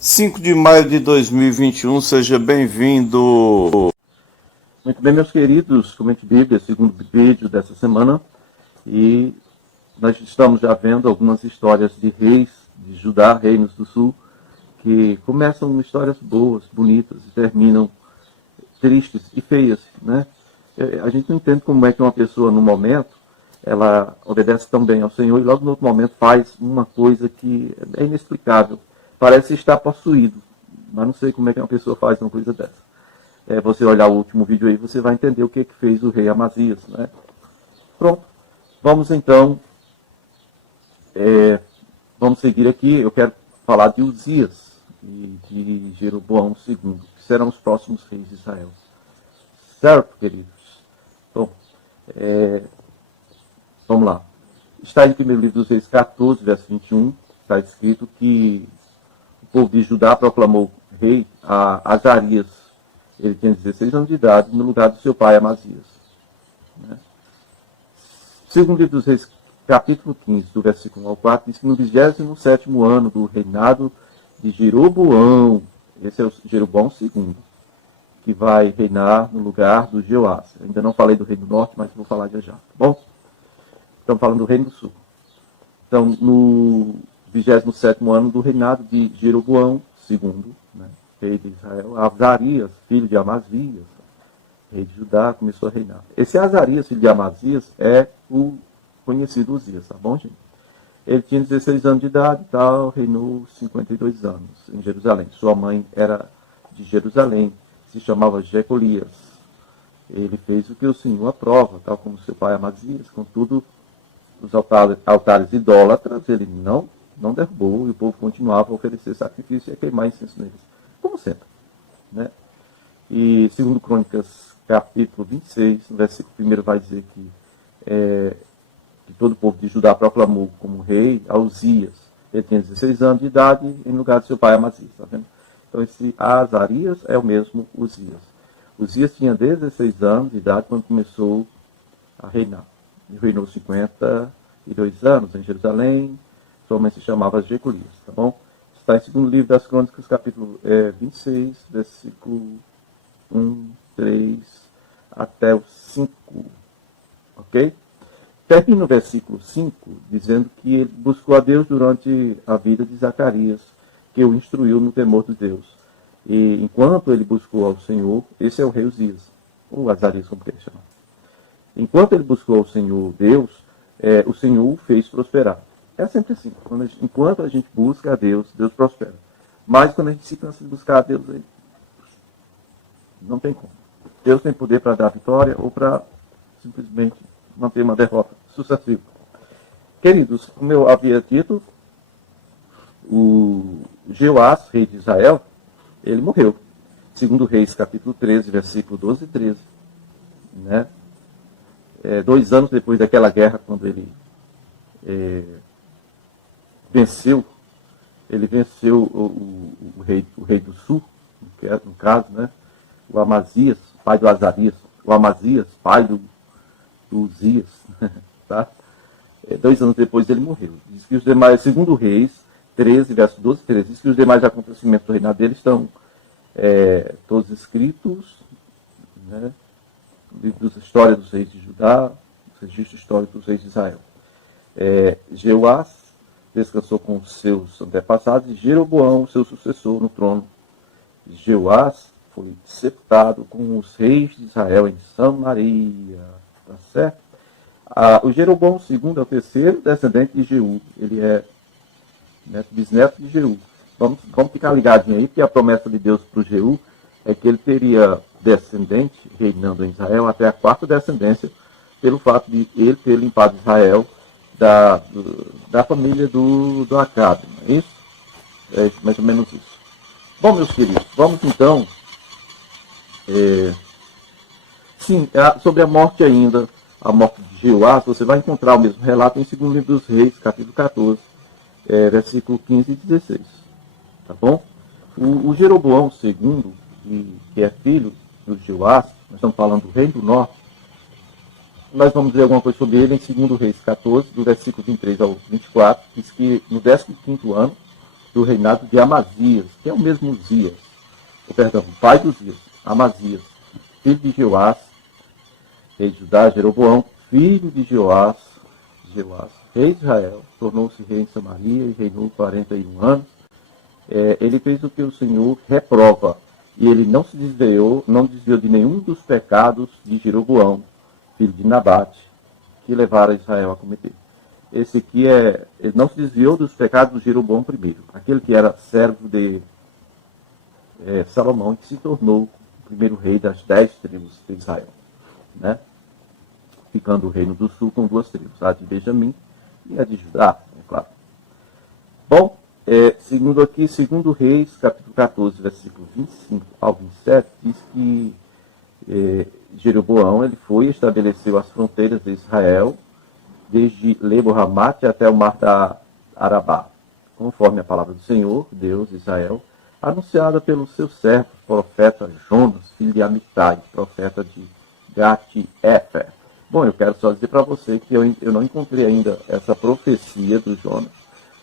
5 de maio de 2021, seja bem-vindo. Muito bem, meus queridos, Comente Bíblia, segundo vídeo dessa semana, e nós estamos já vendo algumas histórias de reis de Judá, reinos do sul, que começam histórias boas, bonitas, e terminam tristes e feias, né? A gente não entende como é que uma pessoa, no momento, ela obedece tão bem ao Senhor e logo no outro momento faz uma coisa que é inexplicável. Parece estar possuído, mas não sei como é que uma pessoa faz uma coisa dessa. Você olhar o último vídeo aí, você vai entender o que fez o rei Amazias, né? Pronto. Vamos então, vamos seguir aqui. Eu quero falar de Uzias e de Jeroboão II, que serão os próximos reis de Israel. Certo, queridos? Bom, vamos lá. Está em 1º livro dos Reis 14, verso 21, está escrito que o povo de Judá proclamou rei a Azarias. Ele tinha 16 anos de idade, no lugar do seu pai Amazias. Né? Segundo livro dos Reis, capítulo 15, do versículo 1 ao 4, diz que no 27º ano do reinado de Jeroboão, esse é o Jeroboão II, que vai reinar no lugar do Jeoás. Ainda não falei do reino do norte, mas vou falar já. Tá bom? Estamos falando do reino do sul. Então, no 27º ano do reinado de Jeroboão II, né, rei de Israel, Azarias, filho de Amazias, rei de Judá, começou a reinar. Esse Azarias, filho de Amazias, é o conhecido Uzias, tá bom, gente? Ele tinha 16 anos de idade e tal, reinou 52 anos em Jerusalém. Sua mãe era de Jerusalém, se chamava Jecolias. Ele fez o que o Senhor aprova, tal como seu pai Amazias, contudo, os altares idólatras ele não derrubou e o povo continuava a oferecer sacrifício e a queimar incenso neles, como sempre. Né? E segundo Crônicas, capítulo 26, no versículo 1 vai dizer que todo o povo de Judá proclamou como rei a Uzias. Ele tinha 16 anos de idade em lugar de seu pai Amazias. Tá vendo? Então esse Azarias é o mesmo Uzias. Uzias tinha 16 anos de idade quando começou a reinar. Ele reinou 52 anos em Jerusalém. Sua mãe se chamava Jecolias. Tá bom? Está em segundo livro das Crônicas, capítulo 26, versículo 1, 3 até o 5. Ok? Termina o versículo 5 dizendo que ele buscou a Deus durante a vida de Zacarias, que o instruiu no temor de Deus. E enquanto ele buscou ao Senhor, esse é o rei Uzias, ou Azarias, como quer chamar. Enquanto ele buscou ao Senhor Deus, o Senhor o fez prosperar. É sempre assim. Enquanto a gente busca a Deus, Deus prospera. Mas quando a gente se cansa de buscar a Deus, aí, não tem como. Deus tem poder para dar vitória ou para simplesmente manter uma derrota sucessiva. Queridos, como eu havia dito, o Jeoás, rei de Israel, ele morreu. Segundo Reis, capítulo 13, versículo 12 e 13. Né? 2 anos depois daquela guerra, quando ele venceu o rei do sul, no caso, né? O Amazias, pai do Azarias, o Amazias, pai do Uzias, tá? 2 anos depois ele morreu. Diz que os demais, segundo Reis 13, verso 12 e 13, diz que os demais acontecimentos do reinado dele estão todos escritos, né? Livro da história dos reis de Judá, registro histórico dos reis de Israel. Jeoás descansou com os seus antepassados e Jeroboão, seu sucessor no trono. Jeoás foi sepultado com os reis de Israel em Samaria. Tá certo? O Jeroboão II é o terceiro descendente de Jeú. Ele é bisneto de Jeú. Vamos ficar ligadinho aí, porque a promessa de Deus para o Jeú é que ele teria descendente reinando em Israel até a 4ª descendência, pelo fato de ele ter limpado Israel da família do Acabe. Não é isso? É mais ou menos isso. Bom, meus queridos, vamos então... sobre a morte ainda, a morte de Jeoás, você vai encontrar o mesmo relato em 2º livro dos Reis, capítulo 14, versículo 15 e 16. Tá bom? O Jeroboão II, que é filho do Jeoás, nós estamos falando do rei do norte, nós vamos dizer alguma coisa sobre ele em 2 Reis 14, do versículo 23 ao 24, diz que no 15º ano do reinado de Amazias, que é o mesmo Uzias, o pai do Uzias, Amazias, filho de Jeoás, rei de Judá. Jeroboão, filho de Jeoás, rei de Israel, tornou-se rei em Samaria e reinou 41 anos. Ele fez o que o Senhor reprova, e ele não desviou de nenhum dos pecados de Jeroboão, filho de Nabate, que levaram Israel a cometer. Esse aqui ele não se desviou dos pecados de Jeroboão primeiro, aquele que era servo de Salomão, que se tornou o primeiro rei das 10 tribos de Israel, né? Ficando o reino do sul com 2 tribos, a de Benjamim e a de Judá, é claro. Bom, segundo Reis, capítulo 14, versículo 25 ao 27, diz que Jeroboão ele foi e estabeleceu as fronteiras de Israel, desde Lebo-Ramate até o mar da Arabá, conforme a palavra do Senhor, Deus, Israel, anunciada pelo seu servo, profeta Jonas, filho de Amitai, profeta de Gate-Efer. Bom, eu quero só dizer para você que eu não encontrei ainda essa profecia do Jonas,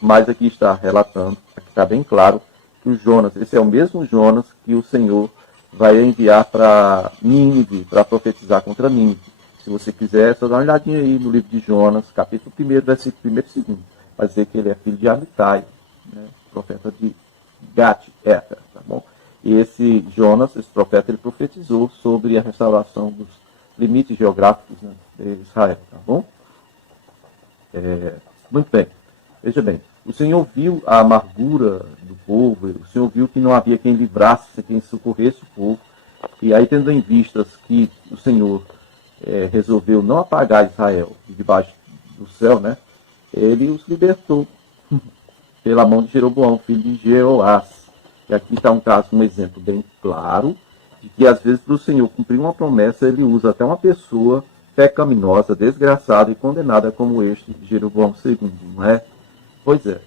mas aqui está relatando, aqui está bem claro, que o Jonas, esse é o mesmo Jonas que o Senhor vai enviar para Nínive, para profetizar contra Nínive. Se você quiser, só dá uma olhadinha aí no livro de Jonas, capítulo 1, versículo 1 e 2. Vai dizer que ele é filho de Amitai, né, profeta de Gate-Efer, tá bom? E esse Jonas, esse profeta, ele profetizou sobre a restauração dos limites geográficos, né, de Israel, tá bom? Muito bem. Veja bem, o Senhor viu a amargura do povo, o Senhor viu que não havia quem livrasse, quem socorresse o povo, e aí tendo em vistas que o Senhor resolveu não apagar Israel de debaixo do céu, né? Ele os libertou pela mão de Jeroboão, filho de Jeoás. E aqui está um exemplo bem claro de que às vezes para o Senhor cumprir uma promessa, ele usa até uma pessoa pecaminosa, desgraçada e condenada como este Jeroboão II, não é? Pois é,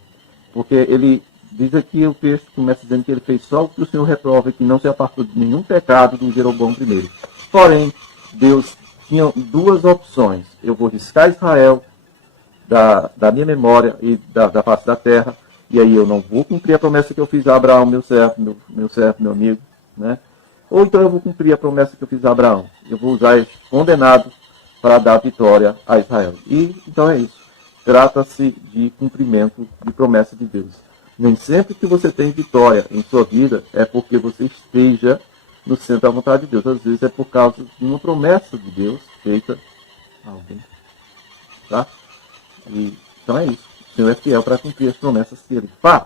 porque ele diz aqui, o texto começa dizendo que ele fez só o que o Senhor reprova e que não se apartou de nenhum pecado do Jeroboão I. Porém, Deus tinha 2 opções: eu vou riscar Israel da minha memória e da face da terra, e aí eu não vou cumprir a promessa que eu fiz a Abraão, meu servo, meu amigo, né? Ou então eu vou cumprir a promessa que eu fiz a Abraão, eu vou usar este condenado para dar vitória a Israel. E então é isso. Trata-se de cumprimento de promessa de Deus. Nem sempre que você tem vitória em sua vida é porque você esteja no centro da vontade de Deus. Às vezes é por causa de uma promessa de Deus feita a alguém. Tá? Então é isso. O Senhor é fiel para cumprir as promessas que Ele faz.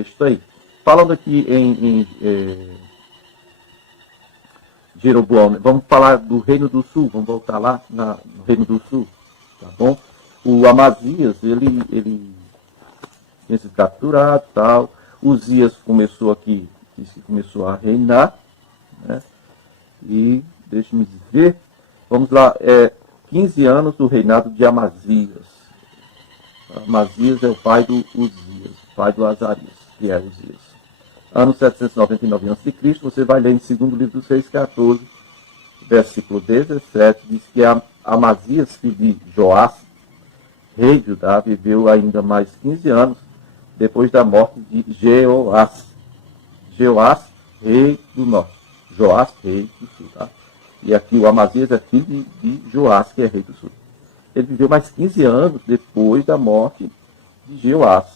Isso aí. Falando aqui em Jeroboão, vamos falar do Reino do Sul. Vamos voltar lá no Reino do Sul. Tá bom? O Amazias, ele tinha sido capturado e tal. Uzias começou a reinar, né? E deixe-me ver, vamos lá, 15 anos do reinado de Amazias. Amazias é o pai do Uzias, pai do Azarias, que é Uzias. Ano 799 a.C., você vai ler em 2º livro dos Reis 14, versículo 17, diz que Amazias, filho de Joás, rei de Judá, viveu ainda mais 15 anos depois da morte de Jeoás. Jeoás, rei do norte. Joás, rei do sul. Tá? E aqui o Amazias é filho de Joás, que é rei do sul. Ele viveu mais 15 anos depois da morte de Jeoás.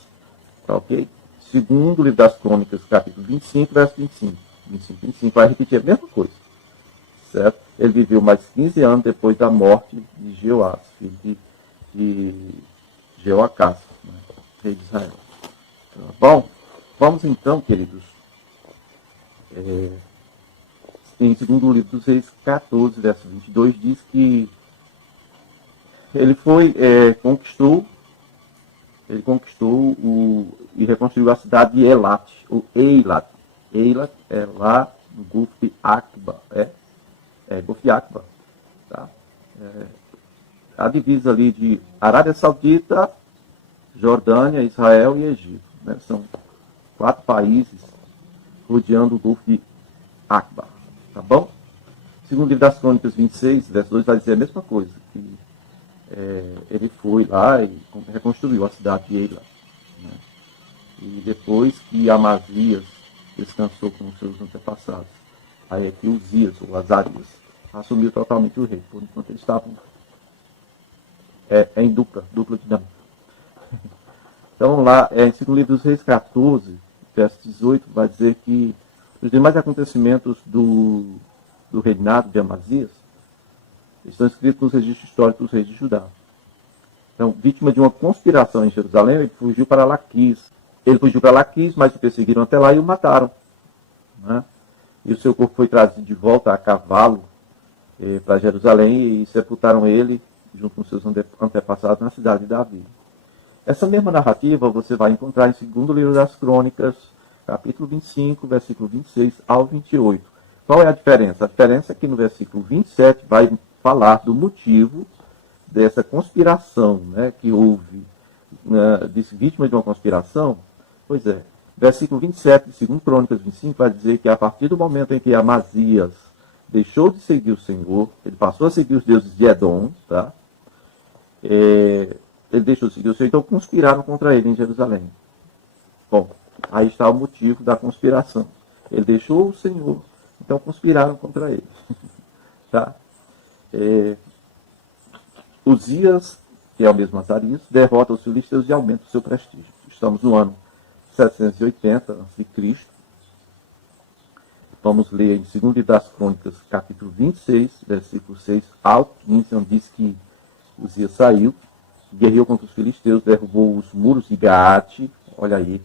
Tá, ok? Segundo livro das Crônicas, capítulo 25, verso 25. 25 vai repetir a mesma coisa. Certo? Ele viveu mais 15 anos depois da morte de Jeoás, filho de Jeoacás, né? Rei de Israel. Tá bom? Vamos então, queridos, em 2º livro dos Reis 14, verso 22, diz que ele conquistou e reconstruiu a cidade de Elat, ou Eilat. Eilat é lá no Golfo de Aqba, Golfo de Aqba, tá? A divisa ali de Arábia Saudita, Jordânia, Israel e Egito, né? São 4 países rodeando o Golfo de Aqba, tá bom? Segundo livro das Crônicas 26, verso 2, vai dizer a mesma coisa, que ele foi lá e reconstruiu a cidade de Eilat, né? E depois que Amazias descansou com os seus antepassados, aí é que Uzias, ou Azarias, assumiu totalmente o rei, por enquanto eles estavam em dupla dinâmica. Então vamos lá, em 2 livro dos Reis 14, verso 18, vai dizer que os demais acontecimentos do reinado de Amazias estão escritos nos registros históricos dos reis de Judá. Então, vítima de uma conspiração em Jerusalém, ele fugiu para Laquis. Mas o perseguiram até lá e o mataram. Né? E o seu corpo foi trazido de volta a cavalo para Jerusalém e sepultaram ele junto com seus antepassados na cidade de Davi. Essa mesma narrativa você vai encontrar em 2º livro das Crônicas, capítulo 25, versículo 26 ao 28. Qual é a diferença? A diferença é que no versículo 27 vai falar do motivo dessa conspiração, né, que houve, vítima de uma conspiração. Pois é, versículo 27 de 2 Crônicas 25 vai dizer que a partir do momento em que Amazias deixou de seguir o Senhor, ele passou a seguir os deuses de Edom, tá? Ele deixou de seguir o Senhor, então conspiraram contra ele em Jerusalém. Bom, aí está o motivo da conspiração. Ele deixou o Senhor, então conspiraram contra ele. Tá? Uzias, que é o mesmo Azarias, derrota os filisteus e aumenta o seu prestígio. Estamos no ano 780 a.C. Vamos ler em 2 livro das Crônicas, capítulo 26, versículo 6 ao 15, onde diz que Uzias saiu, guerreou contra os filisteus, derrubou os muros de Gaate, olha aí,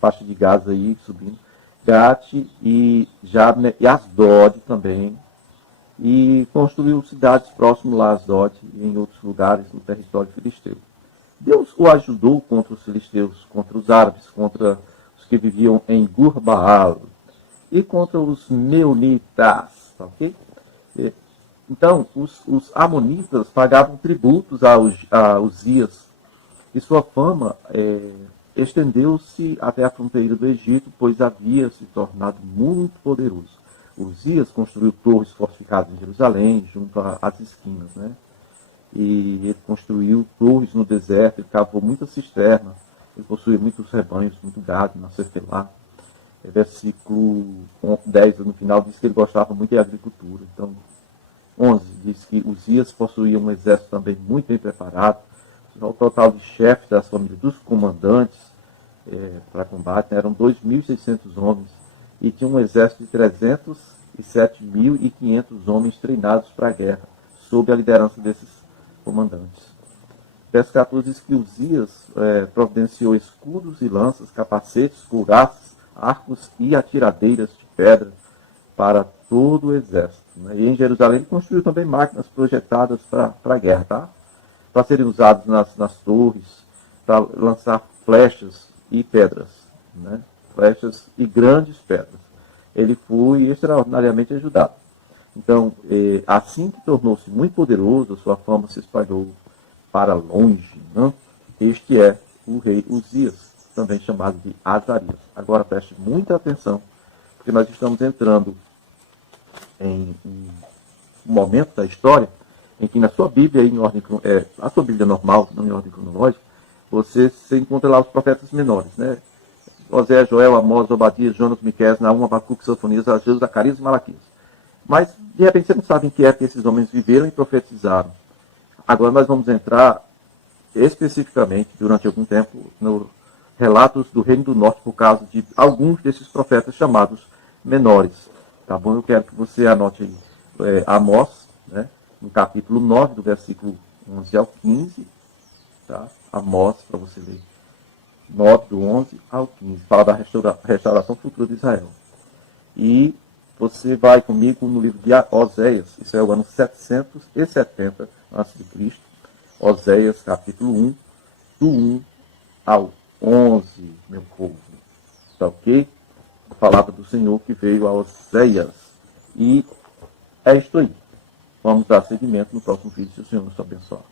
faixa de Gaza aí subindo, Gaate e Jabne e Asdod também, e construiu cidades próximas a Asdod e em outros lugares no território filisteu. Deus o ajudou contra os filisteus, contra os árabes, contra os que viviam em Gur-Baal e contra os meunitas, ok? Então, os amonitas pagavam tributos a Uzias e sua fama estendeu-se até a fronteira do Egito, pois havia se tornado muito poderoso. Uzias construiu torres fortificadas em Jerusalém, junto às esquinas, né? E ele construiu torres no deserto, ele cavou muitas cisternas, ele possuía muitos rebanhos, muito gado, nasceu lá. Versículo 10 no final diz que ele gostava muito de agricultura. Então, 11 diz que Uzias possuía um exército também muito bem preparado. O total de chefes das famílias dos comandantes para combate eram 2.600 homens e tinha um exército de 307.500 homens treinados para a guerra, sob a liderança desses comandantes. Verso 14 diz que Uzias providenciou escudos e lanças, capacetes, couraças, arcos e atiradeiras de pedra para todo o exército. Né? E em Jerusalém ele construiu também máquinas projetadas para a guerra, tá? Para serem usadas nas torres, para lançar flechas e pedras, né? Flechas e grandes pedras. Ele foi extraordinariamente ajudado. Então, assim que tornou-se muito poderoso, sua fama se espalhou para longe. Né? Este é o rei Uzias, também chamado de Azarias. Agora preste muita atenção, porque nós estamos entrando em um momento da história em que na sua Bíblia, em ordem, a sua Bíblia normal, não em ordem cronológica, você encontra lá os profetas menores, né? Osé, Joel, Amós, Obadias, Jonas, Miqueias, Naum, Abacuque, Sofonias, Ageu, Zacarias e Malaquias. Mas, de repente, você não sabe em que época esses homens viveram e profetizaram. Agora nós vamos entrar especificamente, durante algum tempo, no relatos do Reino do Norte, por causa de alguns desses profetas chamados menores. Tá bom? Eu quero que você anote aí Amós, né? No capítulo 9, do versículo 11 ao 15. Tá? Amós, para você ler. 9, do 11 ao 15. Fala da restauração futura de Israel. E você vai comigo no livro de Oséias. Isso é o ano 770 a.C. Oséias, capítulo 1, do 1 ao 11, meu povo. Tá ok? A palavra do Senhor que veio a Oséias. E é isto aí. Vamos dar seguimento no próximo vídeo, se o Senhor nos abençoar.